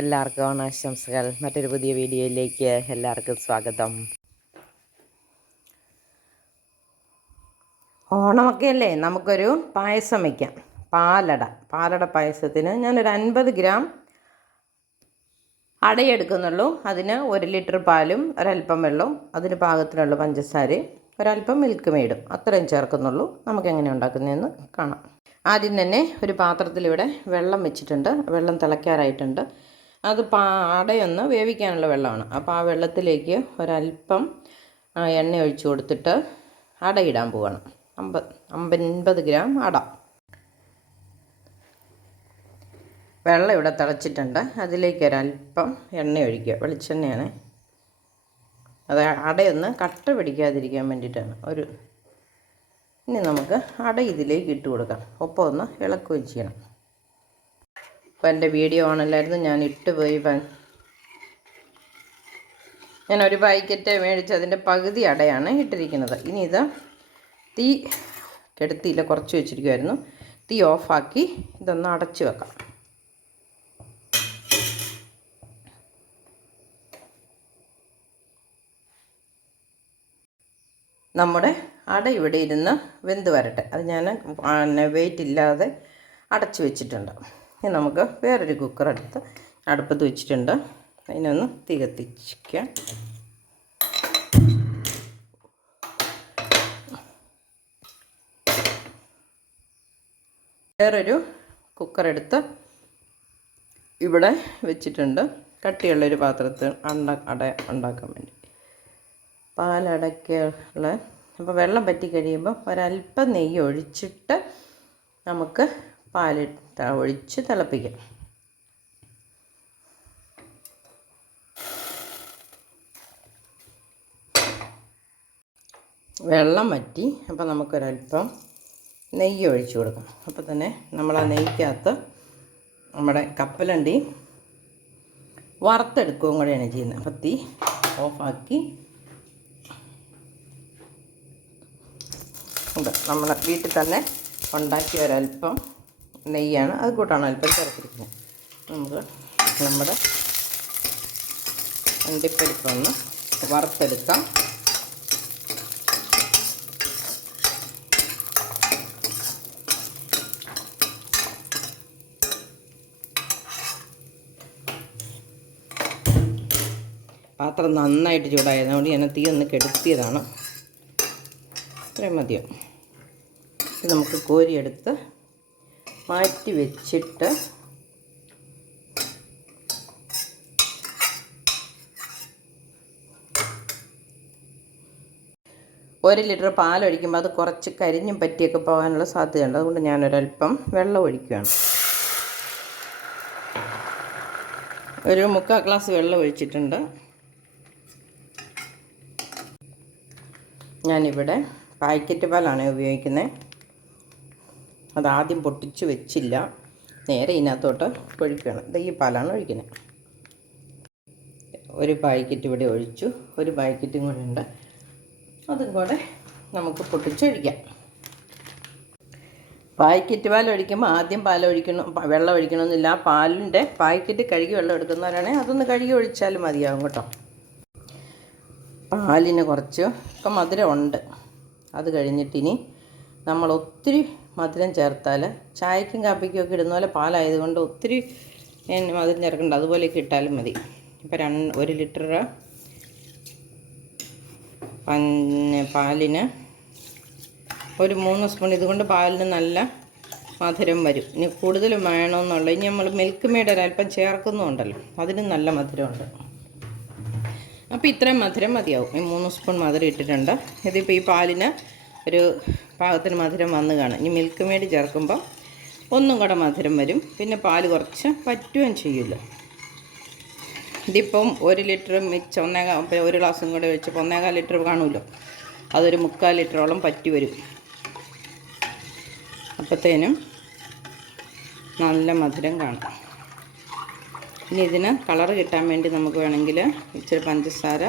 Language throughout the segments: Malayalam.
എല്ലാവർക്കും ഓണാശംസകൾ മറ്റൊരു പുതിയ വീഡിയോയിലേക്ക് എല്ലാവർക്കും സ്വാഗതം. ഓണമൊക്കെ അല്ലേ നമുക്കൊരു പായസം വയ്ക്കാം പാലട. പാലട പായസത്തിന് ഞാനൊരു അൻപത് ഗ്രാം അടയെടുക്കുന്നുള്ളൂ. അതിന് ഒരു ലിറ്റർ പാലും ഒരല്പം വെള്ളവും അതിന് പാകത്തിനുള്ള പഞ്ചസാരയും ഒരല്പം മിൽക്ക് മെയ്ഡും അത്രയും ചേർക്കുന്നുള്ളൂ. നമുക്ക് എങ്ങനെ ഉണ്ടാക്കുന്നതെന്ന് കാണാം. ആദ്യം തന്നെ ഒരു പാത്രത്തിലിവിടെ വെള്ളം വെച്ചിട്ടുണ്ട്. വെള്ളം തിളയ്ക്കാറായിട്ടുണ്ട്. അത് പാ അടയൊന്ന് വേവിക്കാനുള്ള വെള്ളമാണ്. അപ്പോൾ ആ വെള്ളത്തിലേക്ക് ഒരല്പം എണ്ണ ഒഴിച്ച് കൊടുത്തിട്ട് അടയിടാൻ പോവാണ്. അമ്പത് അമ്പൻപത് ഗ്രാം അട. വെള്ളം ഇവിടെ തിളച്ചിട്ടുണ്ട്. അതിലേക്ക് ഒരല്പം എണ്ണ ഒഴിക്കുക. വെളിച്ചെണ്ണയാണ്. അത് അടയൊന്ന് കട്ട പിടിക്കാതിരിക്കാൻ വേണ്ടിയിട്ടാണ്. ഒരു ഇനി നമുക്ക് അട ഇതിലേക്ക് ഇട്ട് കൊടുക്കാം. ഒപ്പം ഒന്ന് ഇളക്കുകയും ചെയ്യണം. അപ്പോൾ എന്റെ വീഡിയോ ആണല്ലായിരുന്നു ഞാൻ ഇട്ട് പോയി പ- ഞാൻ ഒരു പാക്കറ്റ് മേടിച്ച് അതിന്റെ പകുതി അടയാണ് ഇട്ടിരിക്കുന്നത്. ഇനി ഇത് തീ കെടുത്തിയില്ല കുറച്ച് വെച്ചിരിക്കുമായിരുന്നു തീ ഓഫാക്കി ഇതൊന്ന് അടച്ചു വെക്കാം. നമ്മുടെ അട ഇവിടെ ഇരുന്ന് വെന്ത് വരട്ടെ. അത് ഞാൻ വെയിറ്റ് ഇല്ലാതെ അടച്ചു വെച്ചിട്ടുണ്ട്. ഇനി നമുക്ക് വേറൊരു കുക്കർ എടുത്ത് അടുപ്പത്ത് വെച്ചിട്ടുണ്ട്. അതിനൊന്ന് തീ കത്തിക്കാം വേറൊരു കുക്കർ എടുത്ത് ഇവിടെ വെച്ചിട്ടുണ്ട്. കട്ടിയുള്ളൊരു പാത്രത്തിൽ അണ്ട അട ഉണ്ടാക്കാൻ വേണ്ടി. പാലടക്കുള്ള അപ്പോൾ വെള്ളം പറ്റി കഴിയുമ്പോൾ ഒരല്പം നെയ്യ് ഒഴിച്ചിട്ട് നമുക്ക് പാലിട്ട് ഒഴിച്ച് തിളപ്പിക്കാം. വെള്ളം വറ്റി അപ്പോൾ നമുക്കൊരല്പം നെയ്യ് ഒഴിച്ചു കൊടുക്കാം. അപ്പോൾ തന്നെ നമ്മൾ ആ നെയ്ക്കകത്ത് നമ്മുടെ കപ്പലണ്ടി വറുത്തെടുക്കുകയും കൂടെയാണ് ചെയ്യുന്നത്. അപ്പോൾ തീ ഓഫാക്കി ഉണ്ട്. നമ്മൾ വീട്ടിൽ തന്നെ ഉണ്ടാക്കിയ ഒരല്പം നെയ്യാണ്. അത് കൂട്ടാണ്. അല്പം ചേർത്തിരിക്കുന്നത് നമുക്ക് നമ്മുടെ അണ്ടിപ്പരിപ്പൊന്ന് വറുത്തെടുക്കാം. പാത്രം നന്നായിട്ട് ചൂടായതുകൊണ്ട് ഞാൻ തീ ഒന്ന് കെടുത്തിയതാണ്. ഇത്രയും മതിയോ? ഇത് നമുക്ക് കോരിയെടുത്ത് മാറ്റി വെച്ചിട്ട് ഒരു ലിറ്റർ പാൽ പാലൊഴിക്കുമ്പോൾ അത് കുറച്ച് കരിഞ്ഞും പറ്റിയൊക്കെ പോകാനുള്ള സാധ്യതയുണ്ട്. അതുകൊണ്ട് ഞാനൊരല്പം വെള്ളം ഒഴിക്കുകയാണ്. ഒരു മുക്കാൽ ഗ്ലാസ് വെള്ളം ഒഴിച്ചിട്ടുണ്ട്. ഞാനിവിടെ പാക്കറ്റ് പാലാണ് ഉപയോഗിക്കുന്നത്. അത് ആദ്യം പൊട്ടിച്ച് വെച്ചില്ല. നേരെ ഇതിനകത്തോട്ട് ഒഴിക്കുകയാണ് ഇത് ഈ പാലാണ് ഒഴിക്കുന്നത് ഒരു പാക്കറ്റ് ഇവിടെ ഒഴിച്ചു. ഒരു പാക്കറ്റും കൂടെ ഉണ്ട്. അതും കൂടെ നമുക്ക് പൊട്ടിച്ചൊഴിക്കാം പാക്കറ്റ് പാൽ ഒഴിക്കുമ്പോൾ ആദ്യം പാൽ ഒഴിക്കണം വെള്ളം ഒഴിക്കണമെന്നില്ല പാലിന്റെ പാക്കറ്റ് കഴുകി വെള്ളം എടുക്കുന്നവരാണെങ്കിൽ അതൊന്ന് കഴുകി ഒഴിച്ചാലും മതിയാകും കേട്ടോ. പാലിന് കുറച്ച് ഇപ്പം മധുരമുണ്ട്. അത് കഴിഞ്ഞിട്ടിനി നമ്മൾ ഒത്തിരി മധുരം ചേർത്താൽ ചായക്കും കാപ്പിക്കും ഒക്കെ ഇടുന്ന പോലെ പാലായതുകൊണ്ട് ഒത്തിരി മധുരം ചേർക്കേണ്ട. അതുപോലെയൊക്കെ ഇട്ടാലും മതി. ഇപ്പം രണ്ട് ഒരു ലിറ്റർ പാലിന് ഒരു മൂന്ന് സ്പൂൺ. ഇതുകൊണ്ട് പാലിന് നല്ല മധുരം വരും. ഇനി കൂടുതലും വേണമെന്നുള്ള. ഇനി നമ്മൾ മിൽക്ക് മെയ്ഡ് ഒരല്പം ചേർക്കുന്നുണ്ടല്ലോ. അതിനും നല്ല മധുരമുണ്ട്. അപ്പോൾ ഇത്രയും മധുരം മതിയാവും. ഈ മൂന്ന് സ്പൂൺ മധുരം ഇട്ടിട്ടുണ്ട്. ഇതിപ്പോൾ ഈ പാലിന് ഒരു പാകത്തിന് മധുരം വന്ന് കാണും. ഇനി മിൽക്ക് മേടി ചേർക്കുമ്പോൾ ഒന്നും കൂടെ മധുരം വരും. പിന്നെ പാൽ കുറച്ച് പറ്റുകയും ചെയ്യില്ല ഇതിപ്പം ഒരു ലിറ്റർ മിച്ച ഒന്നേകാ ഒരു ഗ്ലാസും കൂടെ വെച്ചപ്പോൾ ഒന്നേകാൽ ലിറ്റർ കാണുമല്ലോ. അതൊരു മുക്കാൽ ലിറ്ററോളം പറ്റി വരും. അപ്പോഴത്തേനും നല്ല മധുരം കാണും. ഇനി ഇതിന് കളർ കിട്ടാൻ വേണ്ടി നമുക്ക് വേണമെങ്കിൽ ഇച്ചിരി പഞ്ചസാര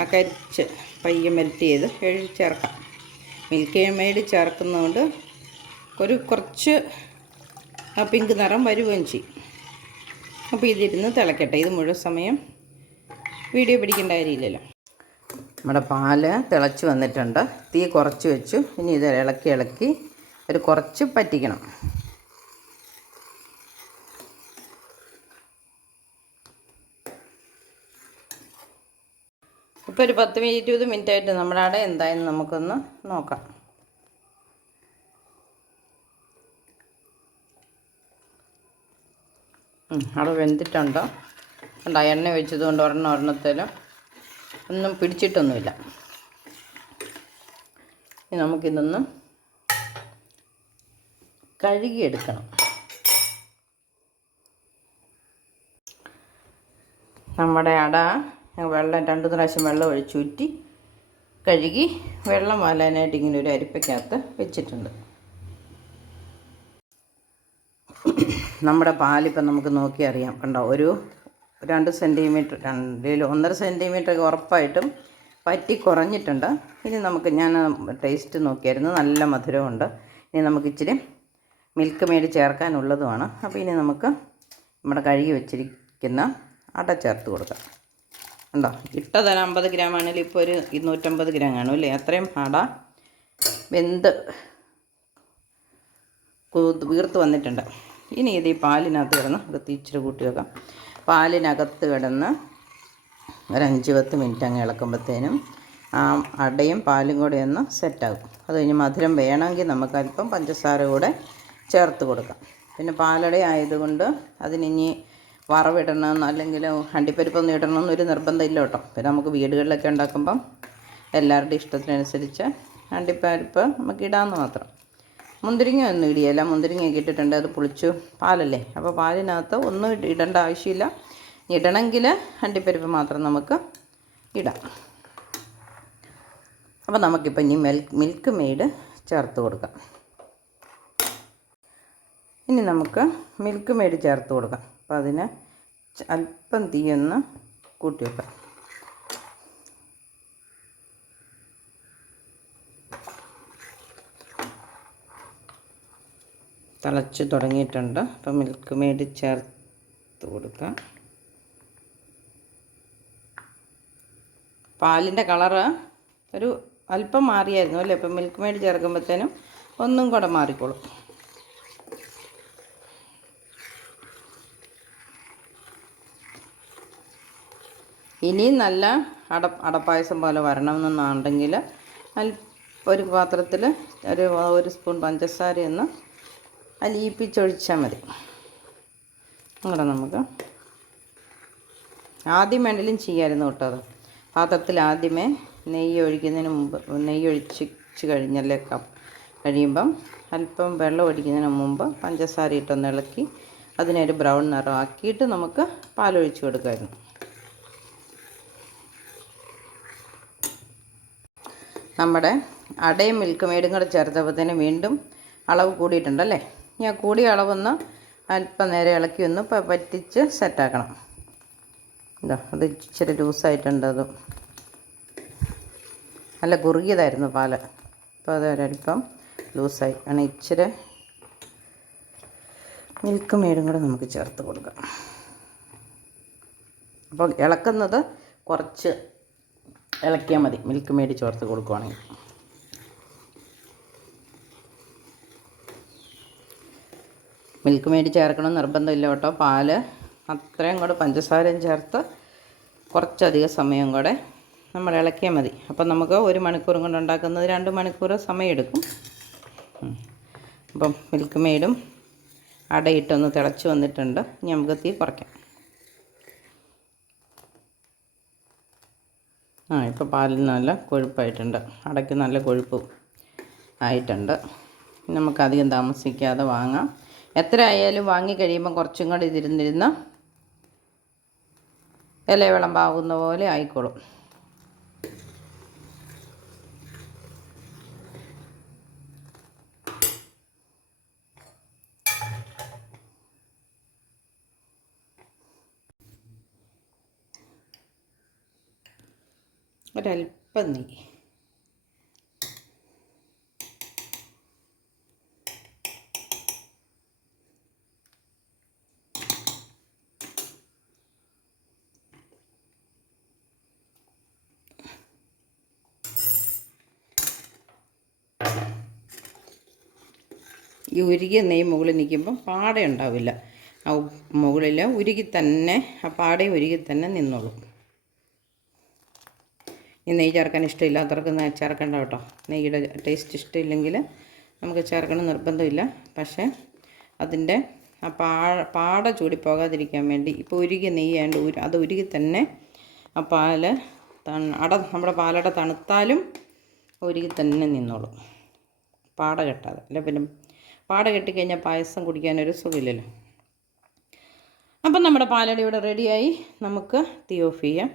ആ കരിച്ച് പയ്യെ മെൽറ്റ് ചെയ്ത് എഴുതി ചേർക്കാം. മിൽക്ക് മെയ്ഡ് ചേർക്കുന്നതുകൊണ്ട് ഒരു കുറച്ച് ആ പിങ്ക് നിറം വരുകയും ചെയ്യും. അപ്പോൾ ഇതിരുന്ന് തിളക്കട്ടെ. ഇത് മുഴുവൻ സമയം വീഡിയോ പിടിക്കേണ്ട കാര്യമില്ലല്ലോ. നമ്മുടെ പാൽ തിളച്ച് വന്നിട്ടുണ്ട്. തീ കുറച്ച് വെച്ചു. ഇനി ഇത് ഇളക്കി ഇളക്കി ഒരു കുറച്ച് പറ്റിക്കണം. ഇപ്പോൾ ഒരു പത്ത് ഇരുപത് മിനിറ്റ് ആയിട്ട് നമ്മുടെ അട എന്തായാലും നമുക്കൊന്ന് നോക്കാം. അട വെന്തിട്ടുണ്ടോ? കണ്ടോ എണ്ണ വെച്ചതുകൊണ്ട് ഒരെണ്ണം ഒരെണ്ണത്തിലും ഒന്നും പിടിച്ചിട്ടൊന്നുമില്ല. ഇനി നമുക്കിതൊന്ന് കഴുകിയെടുക്കണം. നമ്മുടെ അട വെള്ളം രണ്ട് പ്രാവശ്യം വെള്ളം ഒഴിച്ചൂറ്റി കഴുകി വെള്ളം വാലാനായിട്ട് ഇങ്ങനെ ഒരു അരിപ്പയ്ക്കകത്ത് വെച്ചിട്ടുണ്ട്. നമ്മുടെ പാലിപ്പം നമുക്ക് നോക്കി അറിയാം. കണ്ടോ ഒരു രണ്ട് സെന്റിമീറ്റർ രണ്ടിൽ ഒന്നര സെന്റിമീറ്റർ ഉറപ്പായിട്ടും പറ്റി കുറഞ്ഞിട്ടുണ്ട്. ഇനി നമുക്ക് ഞാൻ ടേസ്റ്റ് നോക്കിയായിരുന്നു നല്ല മധുരമുണ്ട്. ഇനി നമുക്ക് ഇച്ചിരി മിൽക്ക് മേടി ചേർക്കാനുള്ളതുമാണ്. അപ്പോൾ ഇനി നമുക്ക് നമ്മുടെ കഴുകി വെച്ചിരിക്കുന്ന അട ചേർത്ത് കൊടുക്കാം. ഉണ്ടോ? ഇട്ടതന്നെ അമ്പത് ഗ്രാം ആണെങ്കിൽ ഇപ്പോൾ ഒരു ഇരുന്നൂറ്റമ്പത് ഗ്രാം കാണും അല്ലേ? അത്രയും അട വെന്ത് വീർത്ത് വന്നിട്ടുണ്ട്. ഇനി ഇത് ഈ പാലിനകത്ത് കിടന്ന് അകത്ത് ഇച്ചിരി കൂട്ടി വെക്കാം. പാലിനകത്ത് കിടന്ന് ഒരഞ്ച് പത്ത് മിനിറ്റ് അങ്ങ് ഇളക്കുമ്പോഴത്തേനും ആ അടയും പാലും കൂടെ ഒന്ന് സെറ്റാകും. അത് കഴിഞ്ഞ് മധുരം വേണമെങ്കിൽ നമുക്ക് അല്പം പഞ്ചസാര കൂടെ ചേർത്ത് കൊടുക്കാം. പിന്നെ പാലട ആയതുകൊണ്ട് അതിനിനി വറവിടണം അല്ലെങ്കിൽ അണ്ടിപ്പരിപ്പൊന്നും ഇടണമെന്ന് ഒരു നിർബന്ധമില്ല കേട്ടോ. പിന്നെ നമുക്ക് വീടുകളിലൊക്കെ ഉണ്ടാക്കുമ്പം എല്ലാവരുടെയും ഇഷ്ടത്തിനനുസരിച്ച് അണ്ടിപ്പരിപ്പ് നമുക്ക് ഇടാമെന്ന് മാത്രം. മുന്തിരിങ്ങ ഒന്നും ഇടിയല്ല മുന്തിരിങ്ങയൊക്കെ ഇട്ടിട്ടുണ്ട്. അത് പുളിച്ചു പാലല്ലേ? അപ്പോൾ പാലിനകത്ത് ഒന്നും ഇട- ഇടേണ്ട ആവശ്യമില്ല. ഇടണമെങ്കിൽ അണ്ടിപ്പരിപ്പ് മാത്രം നമുക്ക് ഇടാം. അപ്പോൾ നമുക്കിപ്പോൾ ഇനി മിൽക്ക് മിൽക്ക് മെയ്ഡ് ചേർത്ത് കൊടുക്കാം. ഇനി നമുക്ക് മിൽക്ക് മെയ്ഡ് ചേർത്ത് കൊടുക്കാം. അപ്പോൾ അതിന് അല്പം തീയൊന്ന് കൂട്ടി വെക്കാം തിളച്ച് തുടങ്ങിയിട്ടുണ്ട്. അപ്പോൾ മിൽക്ക് മെയ്ഡ് ചേർത്ത് കൊടുക്കാം. പാലിന്റെ കളറ് ഒരു അല്പം മാറിയായിരുന്നു അല്ലേ? ഇപ്പം മിൽക്ക് മെയ്ഡ് ചേർക്കുമ്പോഴത്തേനും ഒന്നും കൂടെ മാറിക്കോളും. ഇനിയും നല്ല അട അടപ്പായസം പോലെ വരണമെന്നുണ്ടെങ്കിൽ ഒരു പാത്രത്തിൽ ഒരു ഒരു സ്പൂൺ പഞ്ചസാരയൊന്ന് അലിയിപ്പിച്ചൊഴിച്ചാൽ മതി. അങ്ങനെ നമുക്ക് ആദ്യം വേണമെങ്കിലും ചെയ്യാമായിരുന്നു കേട്ടോ അത്. പാത്രത്തിൽ ആദ്യമേ നെയ്യ് ഒഴിക്കുന്നതിന് മുമ്പ് നെയ്യ് ഒഴിച്ച് കഴിഞ്ഞല്ലേ കഴിയുമ്പം അല്പം വെള്ളം ഒഴിക്കുന്നതിന് മുമ്പ് പഞ്ചസാര ഇട്ടൊന്ന് ഇളക്കി അതിനൊരു ബ്രൗൺ നിറമാക്കിയിട്ട് നമുക്ക് പാലൊഴിച്ച് കൊടുക്കുമായിരുന്നു നമ്മുടെ അടയും മിൽക്ക് മെയ്ഡും കൂടെ ചേർത്തപ്പോഴത്തേന് വീണ്ടും അളവ് കൂടിയിട്ടുണ്ടല്ലേ? ആ കൂടിയ അളവൊന്ന് അല്പം നേരം ഇളക്കി ഒന്ന് പറ്റിച്ച് സെറ്റാക്കണം. ഇതാ അത് ഇച്ചിരി ലൂസായിട്ടുണ്ട് അത്. നല്ല കുറുകിയതായിരുന്നു പാൽ. അപ്പോൾ അതൊരല്പം ലൂസായി. ആണ് ഇച്ചിരി മിൽക്ക് മെയ്ഡും കൂടെ നമുക്ക് ചേർത്ത് കൊടുക്കാം. അപ്പോൾ ഇളക്കുന്നത് കുറച്ച് ഇളക്കിയാൽ മതി. മിൽക്ക് മേടി ചേർത്ത് കൊടുക്കുവാണെങ്കിൽ. മിൽക്ക് മേടി ചേർക്കണം നിർബന്ധമില്ല കേട്ടോ. പാൽ അത്രയും കൂടെ പഞ്ചസാരയും ചേർത്ത് കുറച്ചധികം സമയം കൂടെ നമ്മൾ ഇളക്കിയാൽ മതി. അപ്പം നമുക്ക് ഒരു മണിക്കൂറും കൊണ്ട് ഉണ്ടാക്കുന്നത് രണ്ട് മണിക്കൂർ സമയമെടുക്കും. അപ്പം മിൽക്ക് മെയ്ഡും അടയിട്ടൊന്ന് തിളച്ച് വന്നിട്ടുണ്ട്. ഇനി നമുക്ക് തീ കുറയ്ക്കാം. ആ ഇപ്പോൾ പാലിൽ നല്ല കൊഴുപ്പായിട്ടുണ്ട്. അടയ്ക്ക് നല്ല കൊഴുപ്പ് ആയിട്ടുണ്ട്. നമുക്കധികം താമസിക്കാതെ വാങ്ങാം. എത്ര ആയാലും വാങ്ങി കഴിയുമ്പോൾ കുറച്ചും കൂടി ഇതിരുന്നിരുന്ന് ഇല വിളമ്പാവുന്ന പോലെ ആയിക്കോളും. ഒരല്പം നെയ്യ്. ഈ ഉരുകിയ നെയ്യ് മുകളിൽ നിൽക്കുമ്പം പാട ഉണ്ടാവില്ല. മുകളിൽ ഉരുകി തന്നെ ആ പാടയും ഉരുകി തന്നെ നിന്നോളും. ഈ നെയ്യ് ചേർക്കാൻ ഇഷ്ടമില്ലാത്തവർക്ക് ചേർക്കേണ്ട കേട്ടോ. നെയ്യുടെ ടേസ്റ്റ് ഇഷ്ടമില്ലെങ്കിൽ നമുക്ക് ചേർക്കണം നിർബന്ധമില്ല. പക്ഷേ അതിന്റെ ആ പാ പാട ചൂടിപ്പോകാതിരിക്കാൻ വേണ്ടി ഇപ്പോൾ ഉരുകിയ നെയ്യാണ്ട് ഉരു അത് ഉരുകി തന്നെ ആ പാൽ തൺ അട നമ്മുടെ പാലട തണുത്താലും ഉരുകി തന്നെ നിന്നോളും. പാട കെട്ടാതെ. അല്ല പിന്നെ പാട കെട്ടിക്കഴിഞ്ഞാൽ പായസം കുടിക്കാനൊരു സുഖമില്ലല്ലോ. അപ്പം നമ്മുടെ പാലട ഇവിടെ റെഡിയായി. നമുക്ക് തീ ഓഫ് ചെയ്യാം.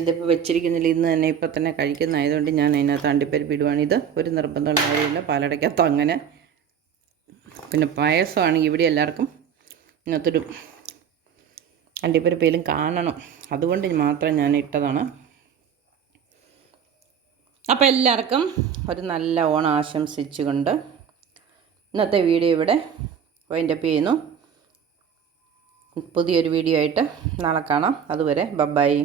ഇതിപ്പോൾ വെച്ചിരിക്കുന്നില്ല. ഇന്ന് തന്നെ ഇപ്പം തന്നെ കഴിക്കുന്നതായതുകൊണ്ട് ഞാൻ അതിനകത്ത് അണ്ടിപ്പരിപ്പ് ഇടുവാണ് ഇത് ഒരു നിർബന്ധമുള്ള കാര്യമില്ല. പാലടയ്ക്കകത്ത് അങ്ങനെ. പിന്നെ പായസമാണെങ്കിൽ ഇവിടെ എല്ലാവർക്കും ഇതിനകത്തൊരു അണ്ടിപ്പരിപ്പേലും കാണണം. അതുകൊണ്ട് മാത്രം ഞാൻ ഇട്ടതാണ്. അപ്പോൾ എല്ലാവർക്കും ഒരു നല്ല ഓണം ആശംസിച്ചുകൊണ്ട് ഇന്നത്തെ വീഡിയോ ഇവിടെ വൈൻഡപ്പ് ചെയ്യുന്നു. പുതിയൊരു വീഡിയോ ആയിട്ട് നാളെ കാണാം. അതുവരെ ബബായി